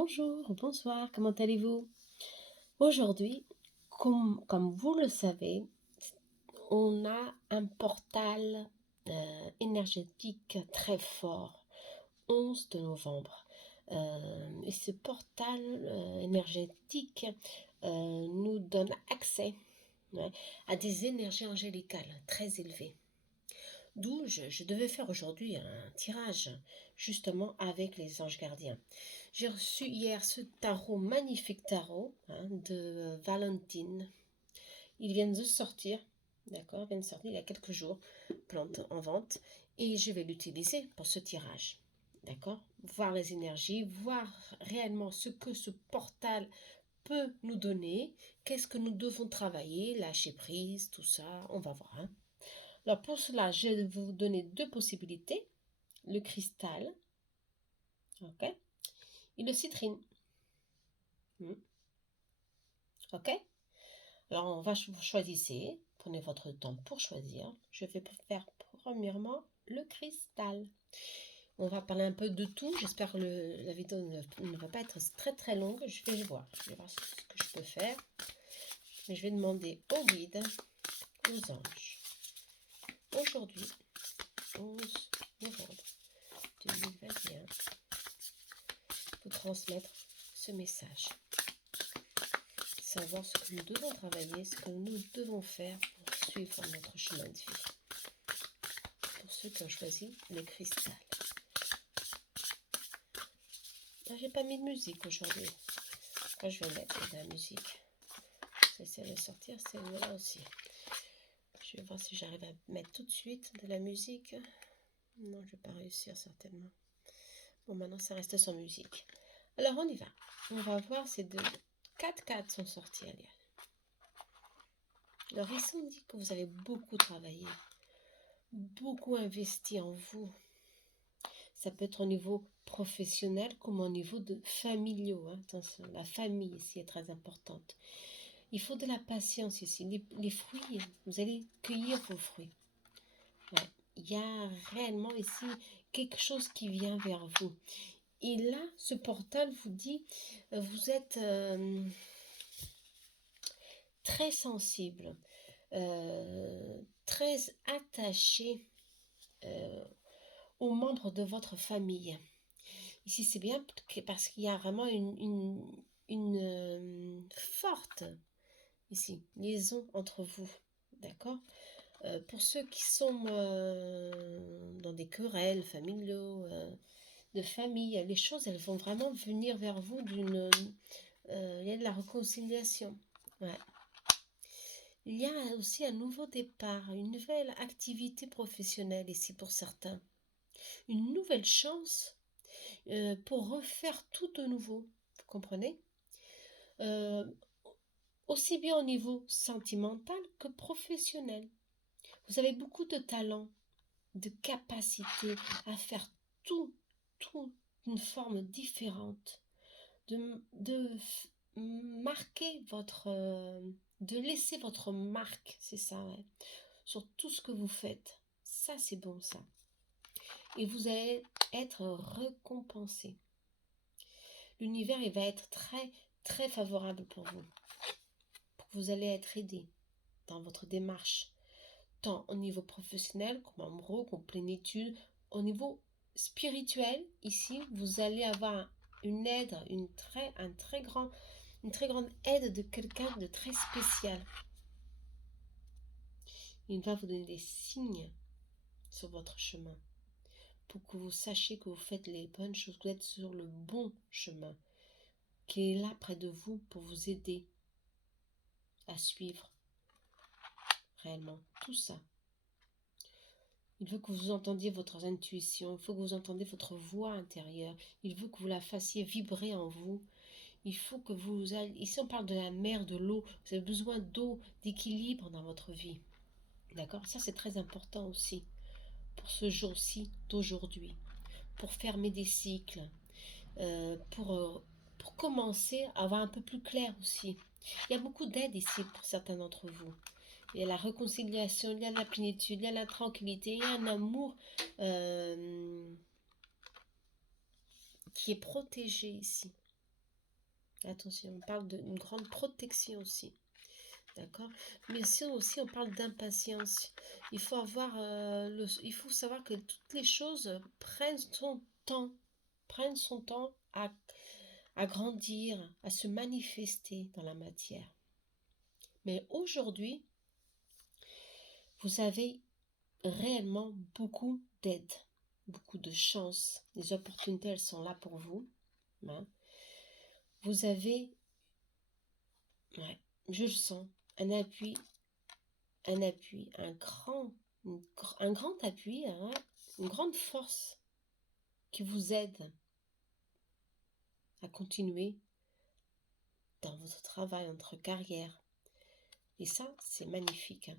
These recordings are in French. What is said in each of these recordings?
Bonjour, bonsoir, comment allez-vous? Aujourd'hui, comme vous le savez, on a un portal énergétique très fort, 11 de novembre. Et ce portal énergétique nous donne accès, ouais, à des énergies angélicales très élevées. D'où je devais faire aujourd'hui un tirage, justement avec les anges gardiens. J'ai reçu hier ce tarot, magnifique tarot, de Valentine. Ils viennent de sortir, d'accord, ils viennent de sortir il y a quelques jours, plante en vente, et je vais l'utiliser pour ce tirage, d'accord. Voir les énergies, voir réellement ce que ce portal peut nous donner, qu'est-ce que nous devons travailler, lâcher prise, tout ça, on va voir, hein. Alors pour cela, je vais vous donner deux possibilités, le cristal, ok, et le citrine. Ok. Alors on va choisissez, prenez votre temps pour choisir. Je vais faire premièrement le cristal. On va parler un peu de tout. J'espère que la vidéo ne va pas être très très longue. Je vais voir ce que je peux faire. Mais je vais demander au guide, aux anges. Aujourd'hui, 11 novembre 2021, vous transmettre ce message. Savoir ce que nous devons travailler, ce que nous devons faire pour suivre notre chemin de vie. Pour ceux qui ont choisi le cristal. Ah, j'ai pas mis de musique aujourd'hui. Quand je vais mettre de la musique, j'essaie de sortir celle-là aussi. Je vais voir si j'arrive à mettre tout de suite de la musique. Non, je vais pas réussir certainement. Bon, maintenant ça reste sans musique. Alors on y va. On va voir ces deux. 4 cartes sont sorties, allez. Alors ils sont dit que vous avez beaucoup travaillé, beaucoup investi en vous. Ça peut être au niveau professionnel comme au niveau de familiaux. Hein. Attention, la famille ici est très importante. Il faut de la patience ici. Les fruits, vous allez cueillir vos fruits. Ouais. Il y a réellement ici quelque chose qui vient vers vous. Et là, ce portal vous dit, vous êtes très sensible, très attaché aux membres de votre famille. Ici, c'est bien parce qu'il y a vraiment une forte ici, liaison entre vous. D'accord. Pour ceux qui sont dans des querelles familiaux, de famille, les choses, elles vont vraiment venir vers vous il y a de la réconciliation. Ouais. Il y a aussi un nouveau départ, une nouvelle activité professionnelle ici pour certains. Une nouvelle chance pour refaire tout de nouveau. Vous comprenez? Aussi bien au niveau sentimental que professionnel. Vous avez beaucoup de talent, de capacité à faire tout d'une forme différente, de marquer de laisser votre marque, c'est ça, ouais, sur tout ce que vous faites. Ça, c'est bon, ça. Et vous allez être récompensé. L'univers, il va être très, très favorable pour vous. Vous allez être aidé dans votre démarche, tant au niveau professionnel, comme amoureux, comme plénitude, au niveau spirituel. Ici, vous allez avoir une aide, une très grande aide de quelqu'un de très spécial. Il va vous donner des signes sur votre chemin pour que vous sachiez que vous faites les bonnes choses, que vous êtes sur le bon chemin, qu'il est là près de vous pour vous aider à suivre réellement tout ça. Il veut que vous entendiez votre intuition, il faut que vous entendiez votre voix intérieure, il veut que vous la fassiez vibrer en vous. Il faut que vous alliez, ici on parle de la mer, de l'eau, vous avez besoin d'eau, d'équilibre dans votre vie. D'accord? Ça c'est très important aussi pour ce jour-ci d'aujourd'hui, pour fermer des cycles, pour commencer à avoir un peu plus clair aussi. Il y a beaucoup d'aide ici pour certains d'entre vous. Il y a la réconciliation, il y a la plénitude, il y a la tranquillité, il y a un amour qui est protégé ici. Attention, on parle d'une grande protection aussi. D'accord? Mais aussi, on parle d'impatience. Il faut avoir il faut savoir que toutes les choses prennent son temps à grandir, à se manifester dans la matière. Mais aujourd'hui, vous avez réellement beaucoup d'aide, beaucoup de chance. Les opportunités, elles sont là pour vous. Hein. Vous avez, ouais, je le sens, un appui, un grand appui, hein, une grande force qui vous aide à continuer dans votre travail, votre carrière. Et ça, c'est magnifique. Hein.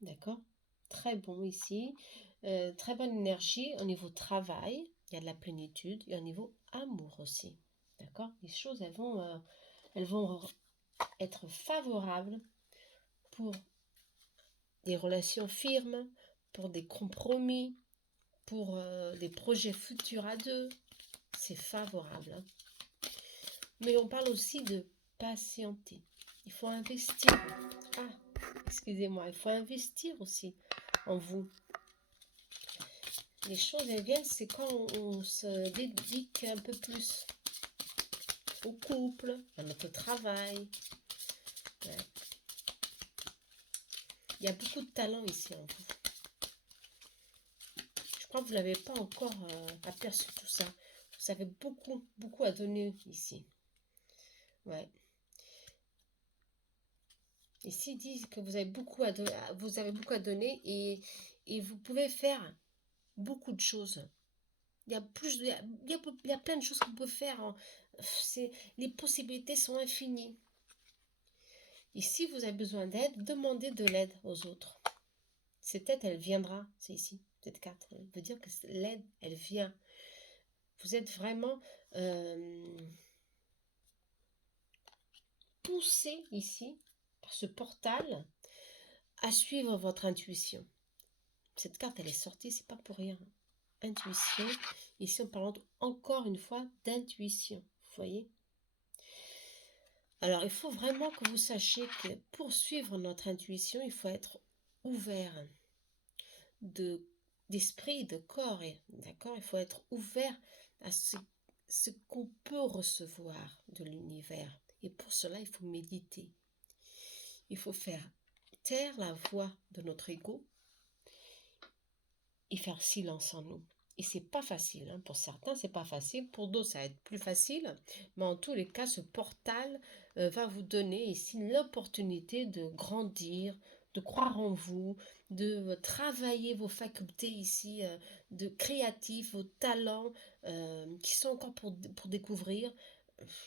D'accord? Très bon ici. Très bonne énergie au niveau travail. Il y a de la plénitude. Et au niveau amour aussi. D'accord? Les choses, elles vont être favorables pour des relations firmes, pour des compromis, pour des projets futurs à deux. C'est favorable. Hein. Mais on parle aussi de patienter. Il faut investir. Ah, excusez-moi, il faut investir aussi en vous. Les choses, elles viennent, c'est quand on se dédique un peu plus au couple, à notre travail. Ouais. Il y a beaucoup de talent ici en vous. Je crois que vous n'avez pas encore aperçu tout ça. Vous avez beaucoup, beaucoup à donner ici. Ouais. Ici, ils disent que vous avez beaucoup à donner et vous pouvez faire beaucoup de choses. Il y a plein de choses qu'on peut faire. Les possibilités sont infinies. Et si vous avez besoin d'aide, demandez de l'aide aux autres. Cette aide, elle viendra. C'est ici, cette carte. Elle veut dire que l'aide, elle vient. Vous êtes vraiment poussé ici, par ce portal, à suivre votre intuition. Cette carte, elle est sortie, c'est pas pour rien. Intuition. Ici, on parle encore une fois d'intuition. Vous voyez? Alors, il faut vraiment que vous sachiez que pour suivre notre intuition, il faut être ouvert d'esprit, de corps. D'accord? Il faut être ouvert à ce qu'on peut recevoir de l'univers. Et pour cela, il faut méditer. Il faut faire taire la voix de notre ego et faire silence en nous. Et c'est pas facile, hein. Pour certains, c'est pas facile. Pour d'autres, ça va être plus facile. Mais en tous les cas, ce portal va vous donner ici l'opportunité de grandir, de croire en vous, de travailler vos facultés ici, de créatifs, vos talents qui sont encore pour découvrir.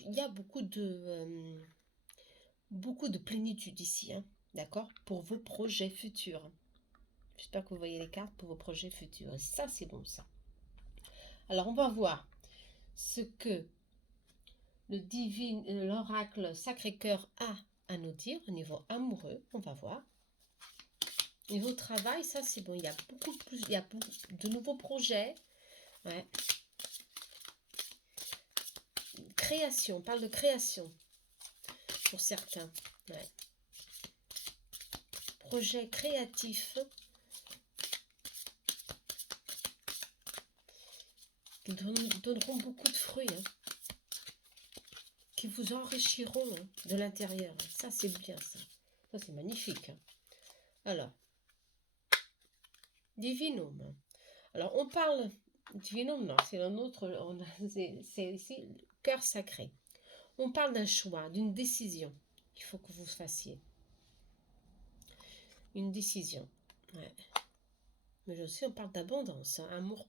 Il y a beaucoup de plénitude ici, hein, d'accord, pour vos projets futurs. J'espère que vous voyez les cartes pour vos projets futurs. Et ça, c'est bon, ça. Alors, on va voir ce que l'oracle Sacré-Cœur a à nous dire au niveau amoureux. On va voir. Au niveau travail, ça, c'est bon. Il y a beaucoup plus, il y a beaucoup de nouveaux projets. Ouais. Création, on parle de création pour certains. Ouais. Projet créatif qui donneront beaucoup de fruits, hein, qui vous enrichiront, hein, de l'intérieur. Ça, c'est bien, ça. Ça, c'est magnifique. Hein. Alors, Divinum. Alors, on parle... Divinum, non, c'est un autre... C'est ici, cœur sacré. On parle d'un choix, d'une décision. Il faut que vous fassiez. Une décision. Ouais. Mais aussi, on parle d'abondance, hein, amour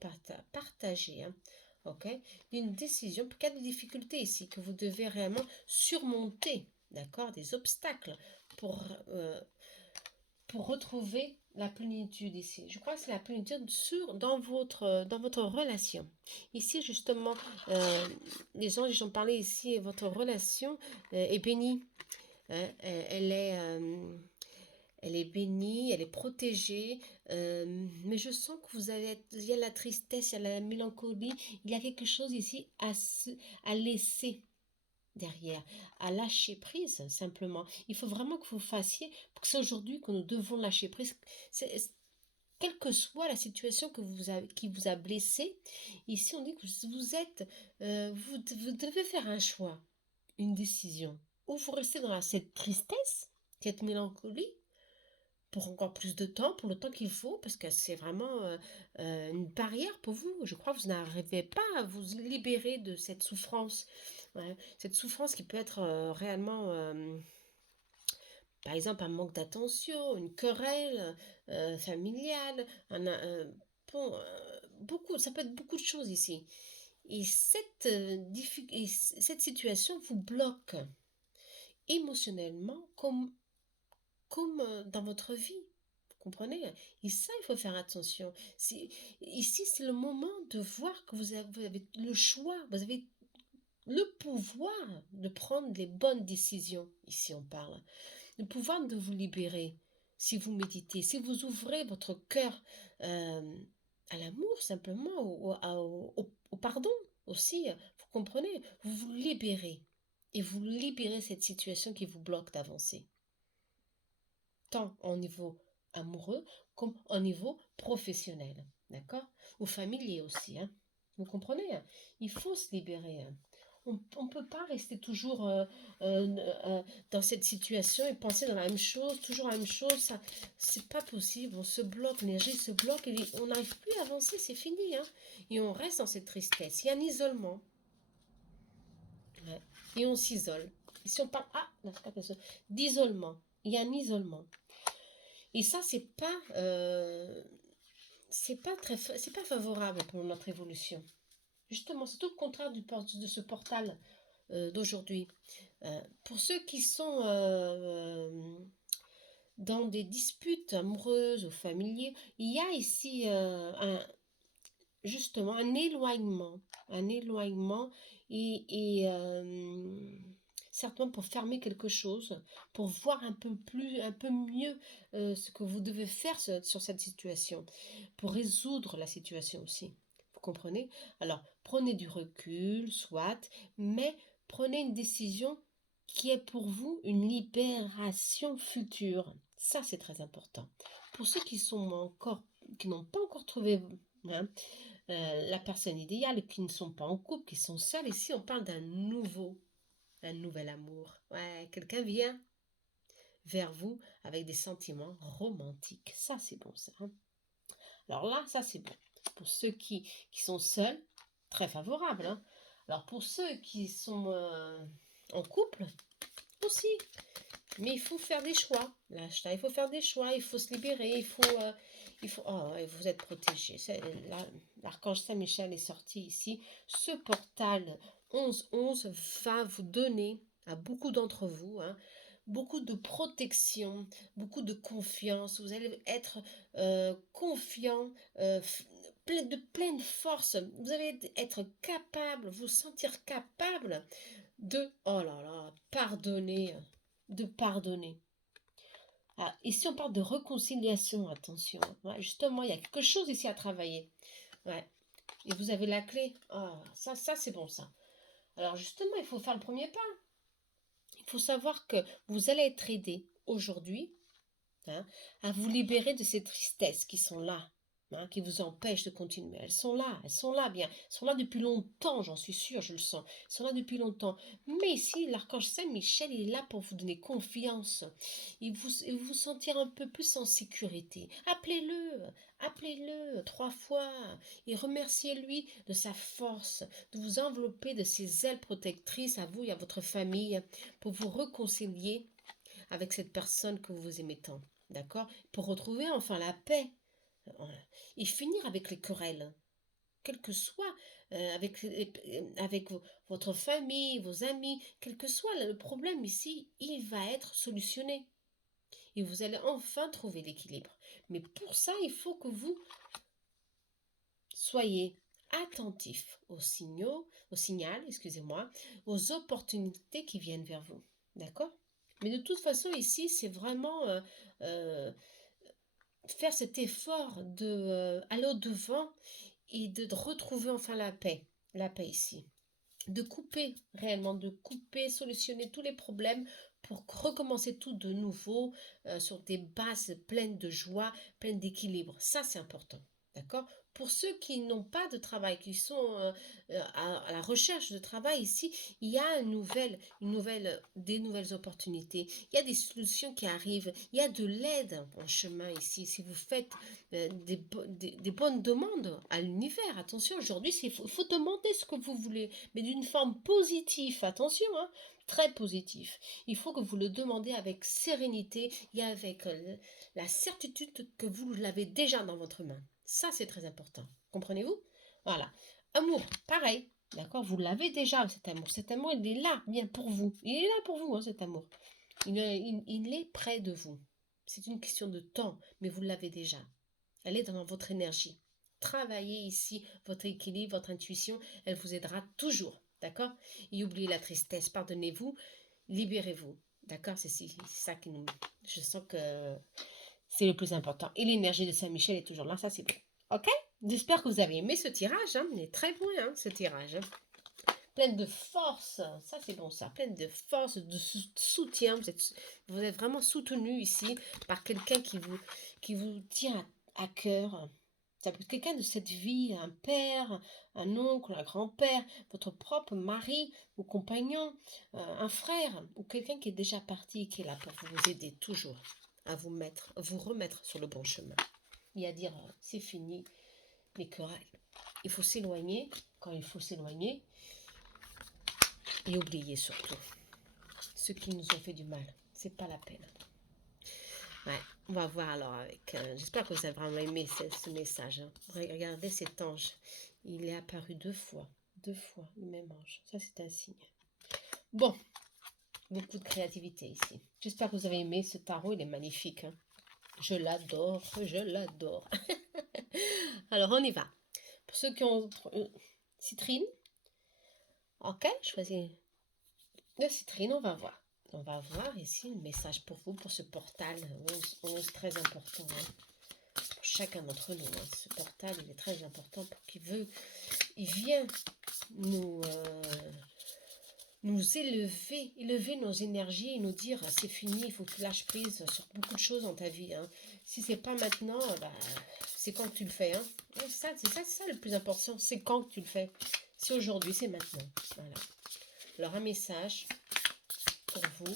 partagé. Hein, ok, une décision, peut-être des difficultés ici que vous devez réellement surmonter, d'accord, des obstacles pour retrouver la plénitude ici. Je crois que c'est la plénitude dans votre relation. Ici, justement, les anges ont parlé ici, votre relation est bénie. Hein, elle est bénie, elle est protégée, mais je sens que il y a la tristesse, il y a la mélancolie, il y a quelque chose ici à laisser. derrière, à lâcher prise simplement. Il faut vraiment que vous fassiez, parce que c'est aujourd'hui que nous devons lâcher prise. Quelle que soit la situation qui vous a blessé, ici on dit que vous êtes, vous devez faire un choix, une décision. Ou vous restez dans cette tristesse, cette mélancolie, pour encore plus de temps, pour le temps qu'il faut, parce que c'est vraiment une barrière pour vous. Je crois que vous n'arrivez pas à vous libérer de cette souffrance. Ouais. Cette souffrance qui peut être réellement, par exemple, un manque d'attention, une querelle familiale, bon, beaucoup, ça peut être beaucoup de choses ici. Et cette situation vous bloque émotionnellement comme dans votre vie. Vous comprenez? Et ça, il faut faire attention. Ici, c'est le moment de voir que vous avez le choix, vous avez le pouvoir de prendre les bonnes décisions. Ici, on parle. Le pouvoir de vous libérer. Si vous méditez, si vous ouvrez votre cœur à l'amour, simplement, au pardon aussi, vous comprenez? Vous vous libérez. Et vous libérez cette situation qui vous bloque d'avancer tant au niveau amoureux comme au niveau professionnel, d'accord? Ou familier aussi, hein? Vous comprenez? Hein. Il faut se libérer. Hein. On ne peut pas rester toujours dans cette situation et penser dans la même chose, toujours la même chose. Ça, c'est pas possible. On se bloque, l'énergie se bloque et on n'arrive plus à avancer. C'est fini, hein? Et on reste dans cette tristesse. Il y a un isolement. Ouais. Et on s'isole. Et si on parle d'isolement, il y a un isolement. Et ça, c'est pas c'est pas favorable pour notre évolution. Justement, c'est tout le contraire de ce portal d'aujourd'hui. Pour ceux qui sont dans des disputes amoureuses ou familières, il y a ici justement un éloignement et certainement pour fermer quelque chose, pour voir un peu mieux ce que vous devez faire sur cette situation, pour résoudre la situation aussi. Vous comprenez? Alors, prenez du recul, soit, mais prenez une décision qui est pour vous une libération future. Ça, c'est très important. Pour ceux qui n'ont pas encore trouvé, hein, la personne idéale, qui ne sont pas en couple, qui sont seuls. Ici, on parle un nouvel amour. Ouais, quelqu'un vient vers vous avec des sentiments romantiques. Ça, c'est bon, ça. Hein. Alors là, ça, c'est bon. Pour ceux qui sont seuls, très favorable. Hein. Alors pour ceux qui sont en couple, aussi. Mais il faut faire des choix. Là, il faut faire des choix, il faut se libérer, oh, vous êtes protégé. L'archange Saint-Michel est sorti ici. Ce portal 11-11 va vous donner à beaucoup d'entre vous, hein, beaucoup de protection, beaucoup de confiance. Vous allez être confiant, pleine force. Vous allez être capable, vous sentir capable oh là là, de pardonner. Ah, ici, on parle de réconciliation, attention. Ouais, justement, il y a quelque chose ici à travailler. Ouais. Et vous avez la clé. Ah, ça c'est bon, ça. Alors, justement, il faut faire le premier pas. Il faut savoir que vous allez être aidé aujourd'hui, hein, à vous libérer de ces tristesses qui sont là, hein, qui vous empêchent de continuer. Elles sont là bien. Elles sont là depuis longtemps, j'en suis sûre, je le sens. Elles sont là depuis longtemps. Mais ici, l'archange Saint-Michel, il est là pour vous donner confiance et vous sentir un peu plus en sécurité. Appelez-le 3 fois et remerciez-lui de sa force, de vous envelopper de ses ailes protectrices à vous et à votre famille pour vous réconcilier avec cette personne que vous aimez tant. D'accord? Pour retrouver enfin la paix et finir avec les querelles. Quel que soit, avec votre famille, vos amis, quel que soit le problème ici, il va être solutionné. Et vous allez enfin trouver l'équilibre. Mais pour ça, il faut que vous soyez attentif au signal, excusez-moi, aux opportunités qui viennent vers vous. D'accord? Mais de toute façon, ici, c'est vraiment euh, faire cet effort de aller au-devant et de retrouver enfin la paix ici. de couper, réellement, de couper, solutionner tous les problèmes pour recommencer tout de nouveau sur des bases pleines de joie, pleines d'équilibre. Ça, c'est important. D'accord? Pour ceux qui n'ont pas de travail, qui sont à la recherche de travail ici, il y a des nouvelles opportunités. Il y a des solutions qui arrivent. Il y a de l'aide en chemin ici. Si vous faites des bonnes demandes à l'univers, attention, aujourd'hui, il faut demander ce que vous voulez, mais d'une forme positive. Attention, hein, très positif. Il faut que vous le demandez avec sérénité et avec la certitude que vous l'avez déjà dans votre main. Ça, c'est très important. Comprenez-vous? Voilà. Amour, pareil. D'accord? Vous l'avez déjà, cet amour. Cet amour, il est là, bien pour vous. Il est là pour vous, hein, cet amour. Il est près de vous. C'est une question de temps, mais vous l'avez déjà. Elle est dans votre énergie. Travaillez ici votre équilibre, votre intuition. Elle vous aidera toujours. D'accord? Et oubliez la tristesse. Pardonnez-vous. Libérez-vous. D'accord? C'est ça qui nous... Je sens que c'est le plus important. Et l'énergie de Saint-Michel est toujours là. Ça, c'est bon. OK? J'espère que vous avez aimé ce tirage. Hein. Il est très bon, hein, ce tirage. Hein. Pleine de force. Ça, c'est bon, ça. Pleine de force, de soutien. Vous êtes vraiment soutenu ici par quelqu'un qui vous tient à cœur. Ça peut être quelqu'un de cette vie, un père, un oncle, un grand-père, votre propre mari ou compagnon, un frère ou quelqu'un qui est déjà parti et qui est là pour vous aider toujours à vous remettre sur le bon chemin. Et à dire, c'est fini les querelles. Il faut s'éloigner quand il faut s'éloigner et oublier surtout ceux qui nous ont fait du mal. C'est pas la peine. Ouais, on va voir alors avec... J'espère que vous avez vraiment aimé ce message. Hein. Regardez cet ange. Il est apparu 2 fois. 2 fois, le même ange. Ça, c'est un signe. Bon, beaucoup de créativité ici. J'espère que vous avez aimé ce tarot. Il est magnifique. Hein. Je l'adore, je l'adore. Alors, on y va. Pour ceux qui ont citrine. Ok, choisis la citrine, on va voir. On va voir ici un message pour vous, pour ce portal 11 très important. Hein. Pour chacun d'entre nous. Hein. Ce portal, il est très important pour il vient nous élever nos énergies et nous dire c'est fini, il faut que tu lâches prise sur beaucoup de choses dans ta vie. Hein. Si c'est pas maintenant, bah, c'est quand que tu le fais. Hein. C'est ça le plus important, c'est quand que tu le fais. C'est aujourd'hui, c'est maintenant. Voilà. Alors un message pour vous,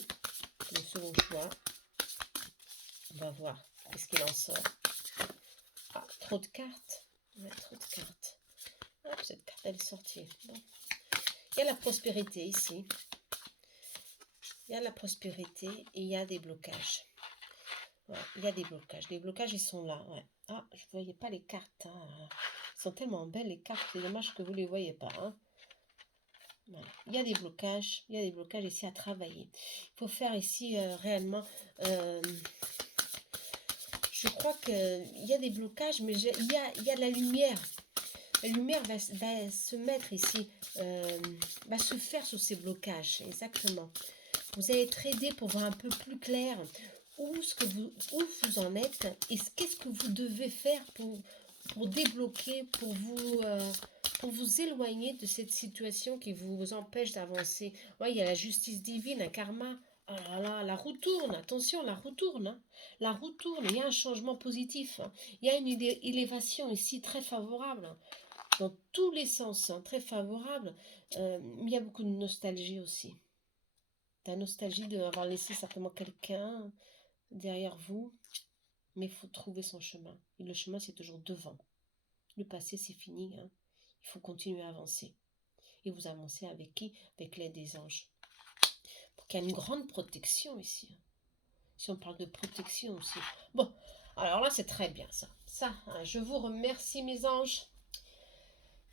le second choix. On va voir qu'est-ce qu'il en sort. Ah, trop de cartes. Ouais, trop de cartes. Hop, cette carte, elle est sortie. Bon. Il y a la prospérité ici. Il y a la prospérité et il y a des blocages. Ouais, il y a des blocages. Les blocages, ils sont là. Ouais. Ah, je ne voyais pas les cartes. Hein. Elles sont tellement belles, les cartes. C'est dommage que vous ne les voyez pas. Hein. Voilà. Il y a des blocages. Il y a des blocages ici à travailler. Il faut faire ici réellement... je crois qu'il y a des blocages, mais il y a de la lumière. La lumière va se mettre ici, va se faire sur ces blocages, exactement. Vous allez être aidé pour voir un peu plus clair où vous en êtes et qu'est-ce que vous devez faire pour débloquer, pour vous éloigner de cette situation qui vous empêche d'avancer. Ouais, il y a la justice divine, un karma. Oh là là, la roue tourne, attention, la roue tourne. Hein. La roue tourne, il y a un changement positif. Hein. Il y a une élévation ici très favorable. Hein. Dans tous les sens, hein, très favorable. Il y a beaucoup de nostalgie aussi. La nostalgie d'avoir laissé certainement quelqu'un derrière vous. Mais il faut trouver son chemin. Et le chemin, c'est toujours devant. Le passé, c'est fini. Hein. Il faut continuer à avancer. Et vous avancez avec qui? Avec l'aide des anges. Pour qu'il y ait une grande protection ici. Si on parle de protection aussi. Bon, alors là, c'est très bien ça. Ça, hein, je vous remercie mes anges.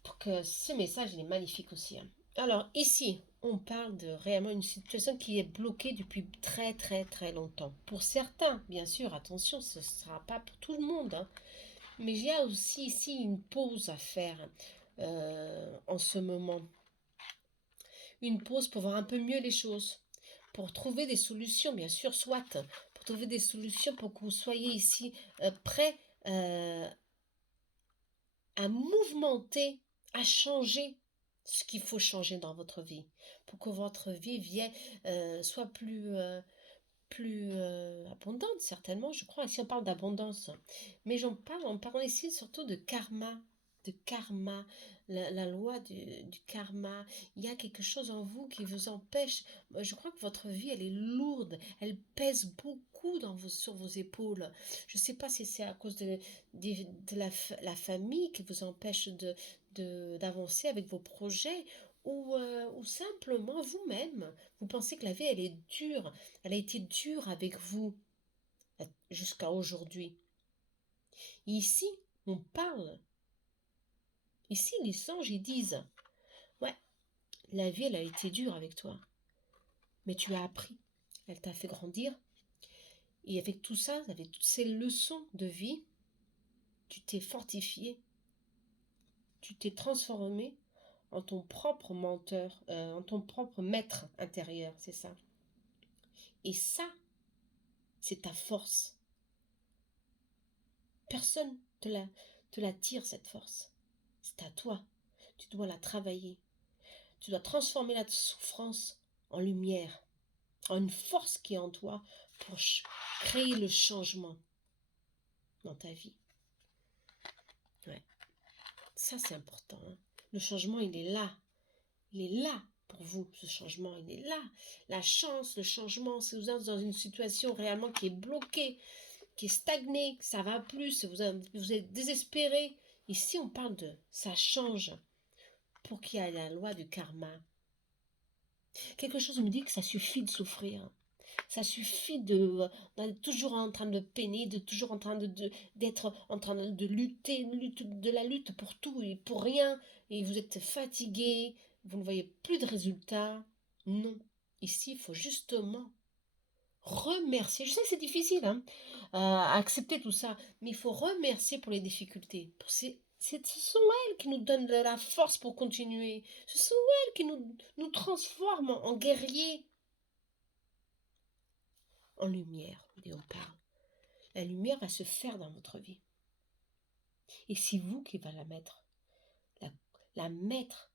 Pour que ce message, il est magnifique aussi. Hein. Alors ici, on parle de réellement une situation qui est bloquée depuis très très très longtemps. Pour certains, bien sûr, attention, ce ne sera pas pour tout le monde. Hein. Mais il y a aussi ici une pause à faire en ce moment. Une pause pour voir un peu mieux les choses. Pour trouver des solutions, bien sûr, soit. Pour trouver des solutions pour que vous soyez ici prêts à mouvementer, à changer ce qu'il faut changer dans votre vie pour que votre vie soit plus abondante, certainement, je crois. Ici, on parle d'abondance. Mais on parle ici surtout de karma. De karma, la loi du karma. Il y a quelque chose en vous qui vous empêche. Je crois que votre vie, elle est lourde. Elle pèse beaucoup sur vos épaules. Je ne sais pas si c'est à cause de la famille qui vous empêche d'avancer avec vos projets ou simplement vous-même. Vous pensez que la vie, elle est dure. Elle a été dure avec vous jusqu'à aujourd'hui. Ici, on parle. Ici, les anges, ils disent, ouais, la vie, elle a été dure avec toi. Mais tu as appris. Elle t'a fait grandir. Et avec tout ça, avec toutes ces leçons de vie, tu t'es fortifié. Tu t'es transformé en ton propre menteur, en ton propre maître intérieur, c'est ça. Et ça, c'est ta force. Personne te la tire, cette force. C'est à toi. Tu dois la travailler. Tu dois transformer la souffrance en lumière, en une force qui est en toi pour créer le changement dans ta vie. Ouais. Ça, c'est important. Hein. Le changement, il est là. Il est là pour vous, ce changement. Il est là. La chance, le changement, si vous êtes dans une situation réellement qui est bloquée, qui est stagnée, que ça va plus, vous êtes désespéré. Ici, on parle de ça change pour qu'il y ait la loi du karma. Quelque chose me dit que ça suffit de souffrir. Ça suffit d'être toujours en train de peiner, de toujours en train d'être en train de lutter, de la lutte pour tout et pour rien. Et vous êtes fatigué, vous ne voyez plus de résultats. Non. Ici, il faut justement remercier. Je sais que c'est difficile à accepter tout ça, mais il faut remercier pour les difficultés. Ce sont elles qui nous donnent de la force pour continuer. Ce sont elles qui nous transforment en guerriers, en lumière, et on parle. La lumière va se faire dans votre vie. Et c'est vous qui va la mettre. La mettre,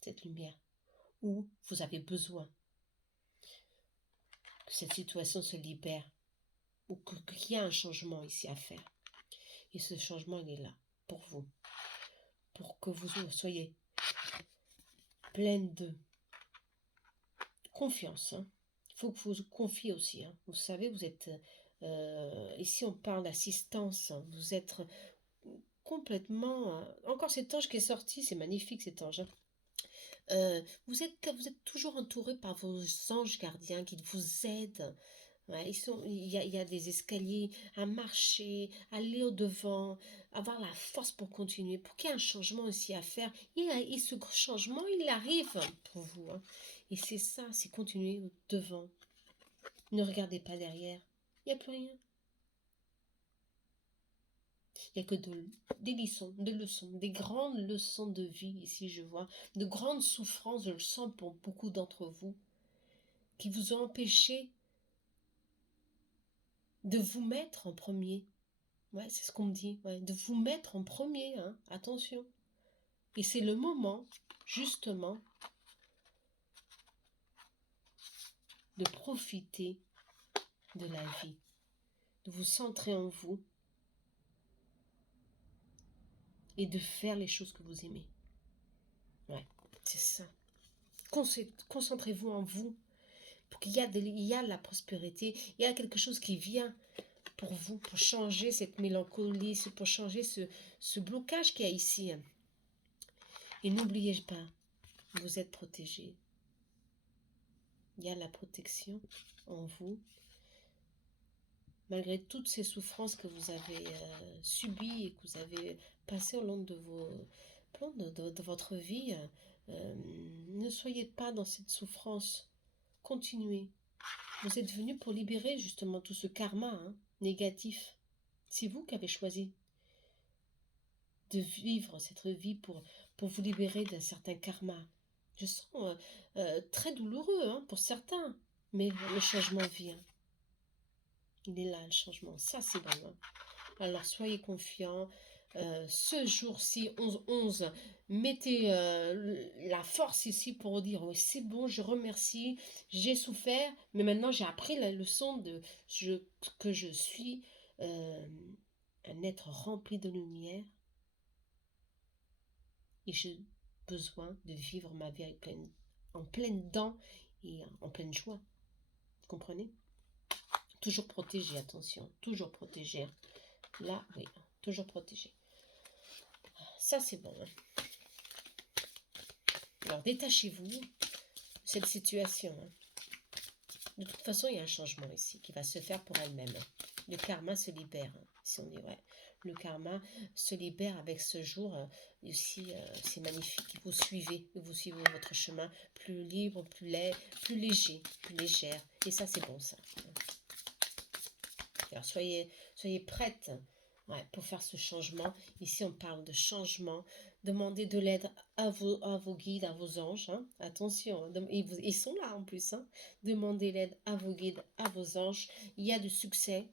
cette lumière, où vous avez besoin que cette situation se libère, ou qu'il y a un changement ici à faire. Et ce changement, il est là, pour vous. Pour que vous soyez pleine de confiance. Hein. Il faut que vous vous confiez aussi. Hein. Vous savez, vous êtes... ici, on parle d'assistance. Hein. Vous êtes complètement... encore cet ange qui est sorti, c'est magnifique cet ange. Hein. Vous êtes toujours entouré par vos anges gardiens qui vous aident. Ouais, il y a des escaliers à marcher, aller au-devant, avoir la force pour continuer, pour qu'il y ait un changement aussi à faire. Et ce changement, il arrive pour vous. Hein. Et c'est ça, c'est continuer au-devant. Ne regardez pas derrière. Il n'y a plus rien. Il n'y a que des leçons, des grandes leçons de vie ici, je vois. De grandes souffrances, je le sens pour beaucoup d'entre vous, qui vous ont empêché de vous mettre en premier. Ouais, c'est ce qu'on me dit, ouais, de vous mettre en premier, hein, attention. Et c'est le moment, justement, de profiter de la vie, de vous centrer en vous et de faire les choses que vous aimez. Ouais, c'est ça. Concentrez-vous en vous pour qu'il y a la prospérité, il y a quelque chose qui vient pour vous, pour changer cette mélancolie, pour changer ce blocage qu'il y a ici. Et n'oubliez pas, vous êtes protégés. Il y a la protection en vous. Malgré toutes ces souffrances que vous avez subies et que vous avez passées au long de votre vie, ne soyez pas dans cette souffrance. Continuez. Vous êtes venu pour libérer justement tout ce karma négatif. C'est vous qui avez choisi de vivre cette vie pour vous libérer d'un certain karma. Je sens très douloureux pour certains, mais le changement vient. Il est là, le changement. Ça, c'est bon. Hein. Alors, soyez confiants. ce jour-ci, 11-11, mettez la force ici pour dire oh, c'est bon, je remercie, j'ai souffert, mais maintenant j'ai appris la leçon que je suis un être rempli de lumière et j'ai besoin de vivre ma vie en pleine dent et en pleine joie. Vous comprenez? Toujours protégé, attention, toujours protégé. Là, oui, toujours protégé. Ça, c'est bon. Hein. Alors, détachez-vous de cette situation. Hein. De toute façon, il y a un changement ici qui va se faire pour elle-même. Le karma se libère. Hein. Si on dit, ouais, le karma se libère avec ce jour. Ici, c'est magnifique. Vous suivez votre chemin plus libre, plus léger, plus légère. Et ça, c'est bon, ça. Alors, soyez prêtes. Ouais, pour faire ce changement. Ici, on parle de changement. Demandez de l'aide à vos guides, à vos anges. Hein. Attention, hein. Ils sont là en plus. Hein. Demandez l'aide à vos guides, à vos anges. Il y a du succès.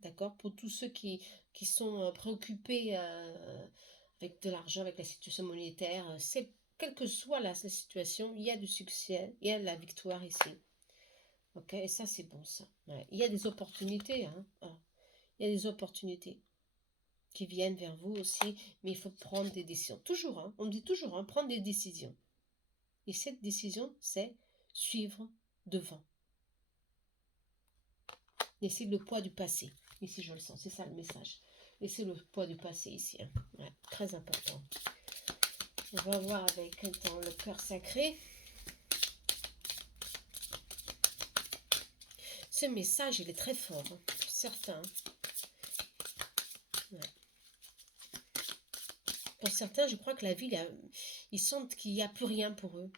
D'accord? Pour tous ceux qui sont préoccupés avec de l'argent, avec la situation monétaire, quelle que soit la situation, il y a du succès, il y a de la victoire ici. Ok? Et ça, c'est bon, ça. Ouais. Il y a des opportunités. Hein. Ah. Il y a des opportunités qui viennent vers vous aussi, mais il faut prendre des décisions. Toujours, hein, on dit toujours, hein, prendre des décisions. Et cette décision, c'est suivre devant. Laissez le poids du passé. Ici, je le sens, c'est ça le message. Laissez le poids du passé ici. Hein. Ouais, très important. On va voir avec dans le cœur sacré. Ce message, il est très fort, hein, pour certains. Ouais. Pour certains, je crois que la vie, ils sentent qu'il n'y a plus rien pour eux.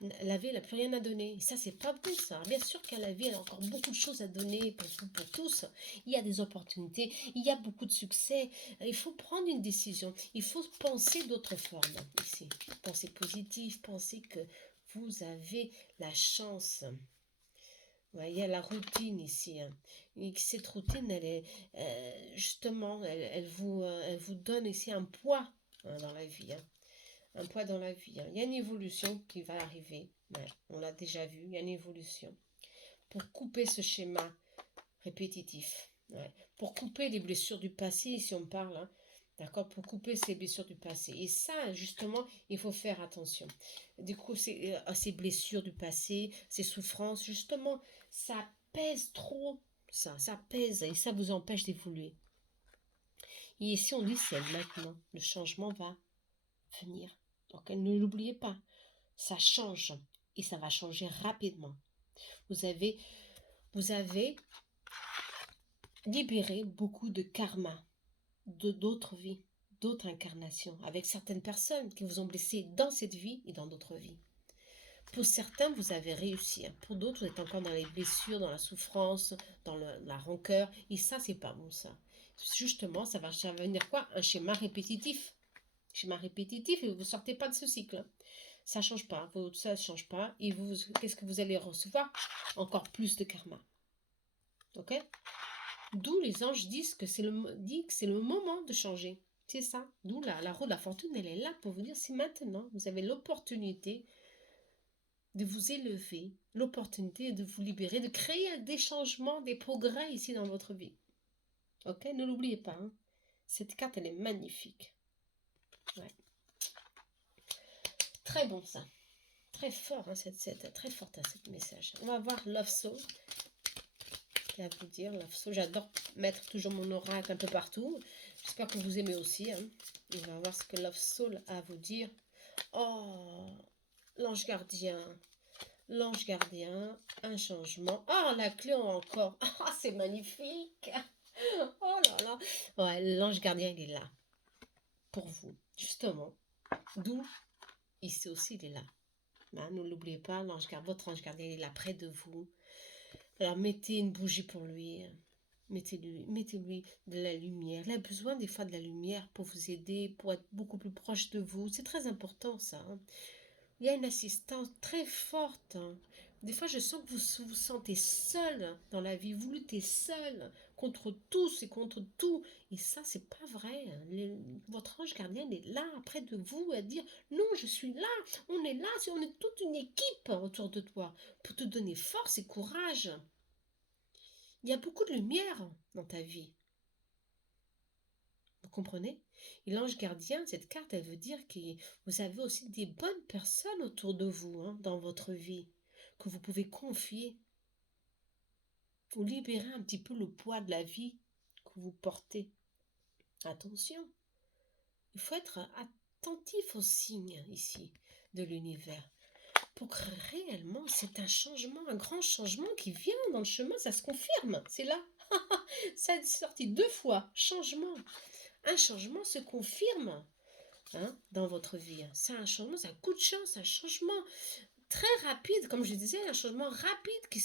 La vie, elle n'a plus rien à donner. Et ça, c'est pas bon, ça. Bien sûr qu'à la vie, elle a encore beaucoup de choses à donner pour vous, pour tous. Il y a des opportunités, il y a beaucoup de succès. Il faut prendre une décision. Il faut penser d'autres formes ici. Penser positif, penser que vous avez la chance. Ouais, il y a la routine ici. Hein. Et cette routine, elle est justement, elle vous donne ici un poids hein, dans la vie. Hein. Un poids dans la vie. Hein. Il y a une évolution qui va arriver. Ouais, on l'a déjà vu, il y a une évolution. Pour couper ce schéma répétitif. Ouais. Pour couper les blessures du passé, si on parle. Hein. D'accord? Pour couper ces blessures du passé. Et ça, justement, il faut faire attention. Du coup, à ces blessures du passé, ces souffrances, justement, ça pèse trop. Ça pèse et ça vous empêche d'évoluer. Et ici, on dit c'est maintenant. Le changement va venir. Donc, ne l'oubliez pas. Ça change et ça va changer rapidement. Vous avez libéré beaucoup de karma, d'autres vies, d'autres incarnations, avec certaines personnes qui vous ont blessé dans cette vie et dans d'autres vies. Pour certains, vous avez réussi. Pour d'autres, vous êtes encore dans les blessures, dans la souffrance, dans la rancœur. Et ça, c'est pas bon, ça. Justement, ça va venir quoi? Un schéma répétitif. Schéma répétitif et vous ne sortez pas de ce cycle. Ça ne change pas, ça ne change pas. Et vous, qu'est-ce que vous allez recevoir? Encore plus de karma. Ok? D'où les anges disent que c'est le moment de changer. C'est ça. D'où la roue de la fortune, elle est là pour vous dire, c'est maintenant. Vous avez l'opportunité de vous élever, l'opportunité de vous libérer, de créer des changements, des progrès ici dans votre vie. Ok? Ne l'oubliez pas. Hein? Cette carte, elle est magnifique. Ouais. Très bon, ça. Très fort, hein, très forte, hein, cette message. On va voir Love Soul. À vous dire, Love Soul. J'adore mettre toujours mon oracle un peu partout. J'espère que vous aimez aussi. Hein. On va voir ce que Love Soul a à vous dire. Oh, l'ange gardien. L'ange gardien, un changement. Oh, la clé encore. Oh, c'est magnifique. Oh là là. Ouais, l'ange gardien, il est là. Pour vous, justement. D'où, ici aussi, il est là. Hein, ne l'oubliez pas, votre ange gardien est là près de vous. Alors mettez une bougie pour lui. Mettez-lui de la lumière. Il a besoin des fois de la lumière pour vous aider, pour être beaucoup plus proche de vous. C'est très important ça. Hein. Il y a une assistance très forte. Hein. Des fois, je sens que vous vous sentez seul dans la vie. Vous luttez seul contre tous et contre tout. Et ça, c'est pas vrai. Votre ange gardien est là, près de vous, à dire non, je suis là. On est là. On est toute une équipe autour de toi pour te donner force et courage. Il y a beaucoup de lumière dans ta vie. Vous comprenez? Et l'ange gardien, cette carte, elle veut dire que vous avez aussi des bonnes personnes autour de vous, hein, dans votre vie, que vous pouvez confier. Vous libérez un petit peu le poids de la vie que vous portez. Attention, il faut être attentif aux signes ici de l'univers. Pour que réellement, c'est un changement, un grand changement qui vient dans le chemin, ça se confirme, c'est là. Ça est sorti 2 fois, changement. Un changement se confirme, hein, dans votre vie. C'est un changement, c'est un coup de chance, un changement très rapide, comme je disais, un changement rapide qui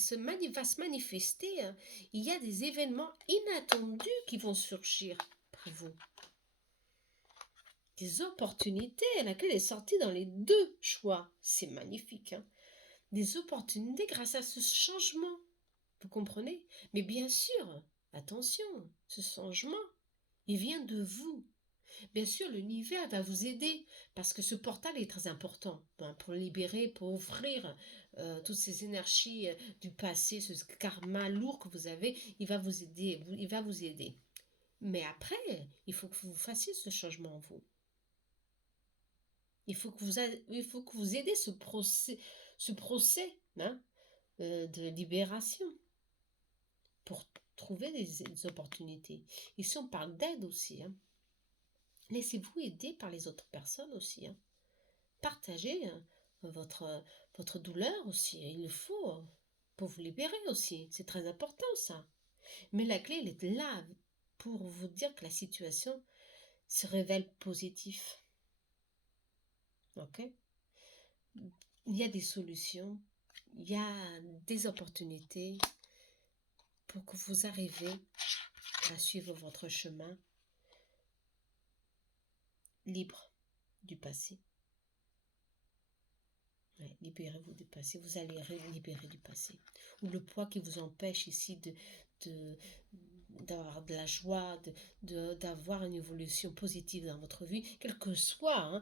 va se manifester. Hein. Il y a des événements inattendus qui vont surgir pour vous. Des opportunités à laquelle est sortie dans les 2 choix. C'est magnifique. Hein. Des opportunités grâce à ce changement. Vous comprenez? Mais bien sûr, attention, ce changement, il vient de vous. Bien sûr, l'univers va vous aider parce que ce portal est très important, hein, pour libérer, pour ouvrir toutes ces énergies du passé, ce karma lourd que vous avez. Il va vous aider, il va vous aider. Mais après, il faut que vous fassiez ce changement en vous. Il faut que vous aidez ce procès, hein, de libération pour trouver des opportunités. Ici, on parle d'aide aussi. Hein. Laissez-vous aider par les autres personnes aussi. Hein. Partagez votre douleur aussi. Il le faut, hein, pour vous libérer aussi. C'est très important ça. Mais la clé, elle est là pour vous dire que la situation se révèle positive. Ok? Il y a des solutions, il y a des opportunités pour que vous arriviez à suivre votre chemin libre du passé. Ouais, libérez-vous du passé, vous allez libérer du passé. Ou le poids qui vous empêche ici d'avoir de la joie, d'avoir une évolution positive dans votre vie, quelle que soit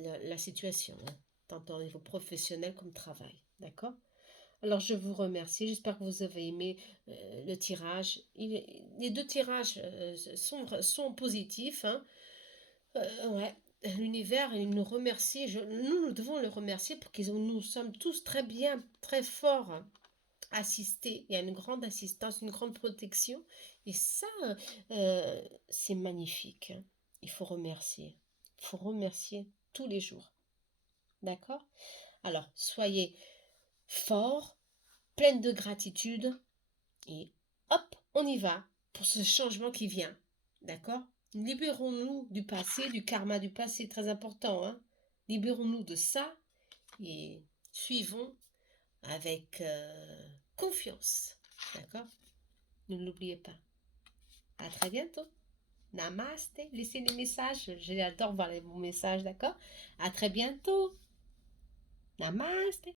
la situation, hein, tant au niveau professionnel comme travail. D'accord? Alors, je vous remercie. J'espère que vous avez aimé le tirage. Les 2 tirages sont positifs. Hein. Ouais. L'univers, il nous remercie. Nous devons le remercier pour que nous sommes tous très bien, très forts, hein, assistés. Il y a une grande assistance, une grande protection. Et ça, c'est magnifique. Hein. Il faut remercier. Il faut remercier tous les jours. D'accord? Alors, soyez forts, pleine de gratitude, et hop, on y va pour ce changement qui vient. D'accord? Libérons-nous du passé, du karma du passé, très important. Hein? Libérons-nous de ça et suivons avec confiance. D'accord? Ne l'oubliez pas. À très bientôt. Namaste. Laissez des messages. J'adore voir vos messages. D'accord? À très bientôt. Namaste.